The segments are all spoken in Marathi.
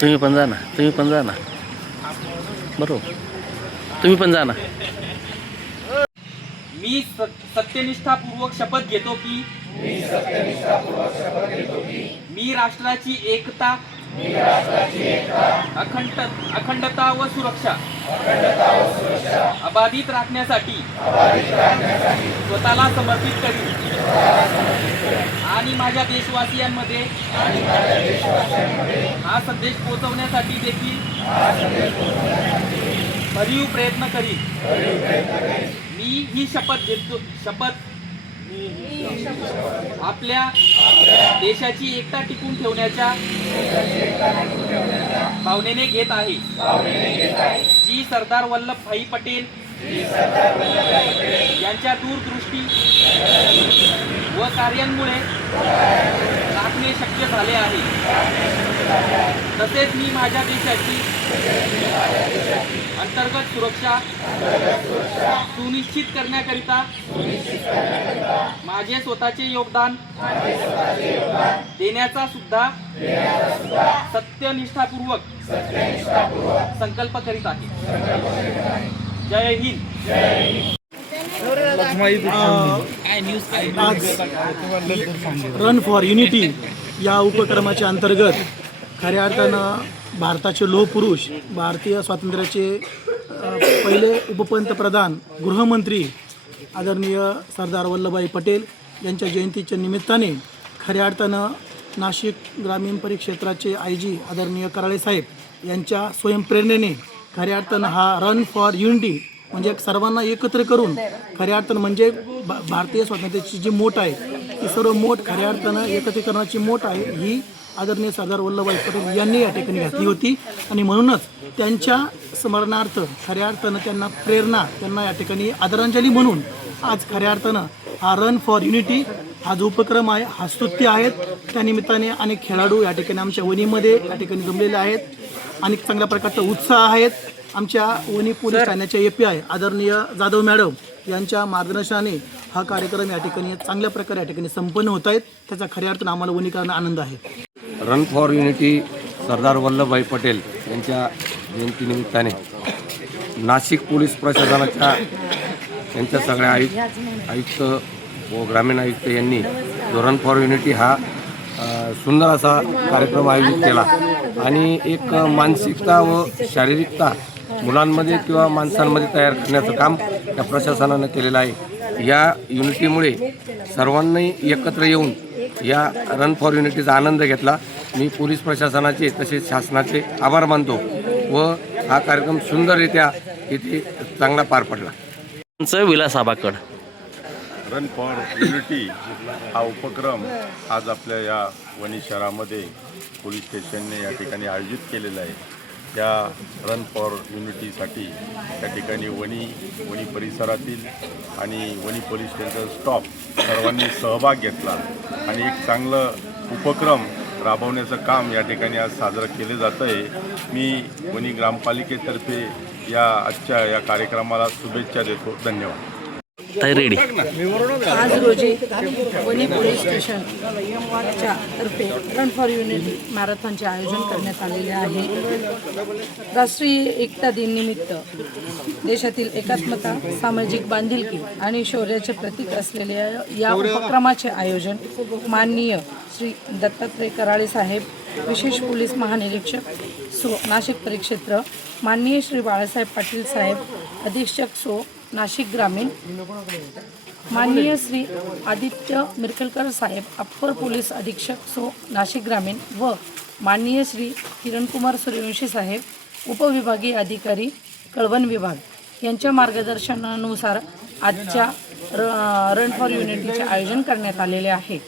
तुम्ही पण जा ना तुम्ही पण जा ना. बरोबर. तुम्ही पण जा ना. मी सत्यनिष्ठापूर्वक शपथ घेतो की मी राष्ट्राची एकता अखंड अखंडता व सुरक्षा. अबाधित राखण्यासाठी स्वतःला समर्पित करीन. आणि माझ्या देशवासियांमध्ये हा संदेश पोहोचवण्यासाठी देखील भरीव प्रयत्न करीन. मी ही शपथ घेतो शपथ आपल्या देशाची एकता टिकून ठेवण्याच्या भावनेने घेत आहे. जी सरदार वल्लभभाई पटेल यांच्या दूरदृष्टी व कार्यांमुळे राखणे शक्य झाले आहे. तसेच मी माझ्या देशाची अंतर्गत सुरक्षा सुनिश्चित करण्याकरिता माझे स्वतःचे योगदान देण्याचा सुद्धा सत्यनिष्ठापूर्वक संकल्प करीत आहे. जय हिंद. आज रन फॉर युनिटी या उपक्रमाच्या अंतर्गत खऱ्या अर्थानं भारताचे लोहपुरुष भारतीय स्वातंत्र्याचे पहिले उपपंतप्रधान गृहमंत्री आदरणीय सरदार वल्लभभाई पटेल यांच्या जयंतीच्या निमित्ताने खऱ्या अर्थानं नाशिक ग्रामीण परिक्षेत्राचे आय जी आदरणीय कराळे साहेब यांच्या स्वयंप्रेरणेने खऱ्या अर्थानं हा रन फॉर युनिटी म्हणजे एक सर्वांना एकत्र करून खऱ्या अर्थानं म्हणजे भा- भारतीय स्वातंत्र्याची जी मोठ आहे ती सर्व मोठ खऱ्या अर्थानं एकत्रीकरणाची मोठ आहे ही आदरणीय सरदार वल्लभभाई पटेल यांनी या ठिकाणी घातली होती. आणि म्हणूनच त्यांच्या स्मरणार्थ खऱ्या अर्थानं त्यांना प्रेरणा त्यांना या ठिकाणी आदरांजली म्हणून आज खऱ्या अर्थानं हा रन फॉर युनिटी हा जो उपक्रम आहे हा स्तुत्य आहेत. त्यानिमित्ताने अनेक खेळाडू या ठिकाणी आमच्या वणीमध्ये या ठिकाणी जमलेले आहेत. अनेक चांगल्या प्रकारचा उत्साह आहेत. आमच्या वणी पोलीस ठाण्याच्या ए पी आय आदरणीय जाधव मॅडम यांच्या मार्गदर्शनाने हा कार्यक्रम या ठिकाणी चांगल्या प्रकारे या ठिकाणी संपन्न होत आहेत. त्याचा खऱ्या अर्थानं आम्हाला वणीकरांना आनंद आहे. Run for unity Sardar Vallabhbhai Patel यांच्या जयंतीनिमित्ताने नाशिक पोलीस प्रशासनाच्या यांच्या सगळ्या आयुक्त आयुक्त व ग्रामीण आयुक्त यांनी जो रन फॉर युनिटी हा अ, सुंदर असा कार्यक्रम आयोजित केला. आणि एक मानसिकता व शारीरिकता मुलांमध्ये किंवा माणसांमध्ये तयार करण्याचं काम या प्रशासनानं केलेलं आहे. या युनिटीमुळे सर्वांनी एकत्र येऊन या रन फॉर युनिटीचा आनंद घेतला. मी पोलीस प्रशासनाचे तसेच शासनाचे आभार मानतो व हा कार्यक्रम सुंदररित्या इथे चांगला पार पडला. तुमचं विलास आबाकड. रन फॉर युनिटी हा उपक्रम आज आपल्या या वणी शहरामध्ये पोलीस स्टेशनने या ठिकाणी आयोजित केलेला आहे. त्या रन फॉर युनिटीसाठी त्या ठिकाणी वणी वणी परिसरातील आणि वणी पोलीस स्टेशन स्टॉप सर्वांनी सहभाग घेतला. आणि एक चांगलं उपक्रम राबवण्याचं काम या ठिकाणी आज साजरं केलं जातं आहे मी वणी ग्रामपालिकेतर्फे या आजच्या या कार्यक्रमाला शुभेच्छा देतो. धन्यवाद. ताई रेडी आज रोजी वणी पोलीस स्टेशनच्या तर्फे रन फॉर युनिटी मॅरेथॉनचे आयोजन करण्यात आलेले आहे. राष्ट्रीय एकता दिन निमित्त देशातील एकात्मता सामाजिक बांधिलकी आणि शौर्याचे प्रतीक असलेल्या या उपक्रमाचे आयोजन माननीय श्री दत्तात्रय कराळे साहेब विशेष पोलीस महानिरीक्षक सो नाशिक परिक्षेत्र माननीय श्री बाळासाहेब पाटील साहेब अधीक्षक सो नाशिक ग्रामीण. माननीय श्री आदित्य मिरकलकर साहेब अप्पर पोलीस अधीक्षक सो नाशिक ग्रामीण व माननीय श्री किरणकुमार सूर्यवंशी साहेब उपविभागीय अधिकारी कळवण विभाग यांच्या मार्गदर्शनानुसार आजच्या र रन फॉर युनिटीचे आयोजन करण्यात आलेले आहे.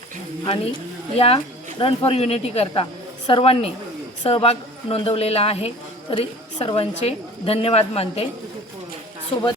आणि या रन फॉर युनिटीकरता सर्वांनी सहभाग नोंदवलेला आहे. तरी सर्वांचे धन्यवाद मानते. सोबत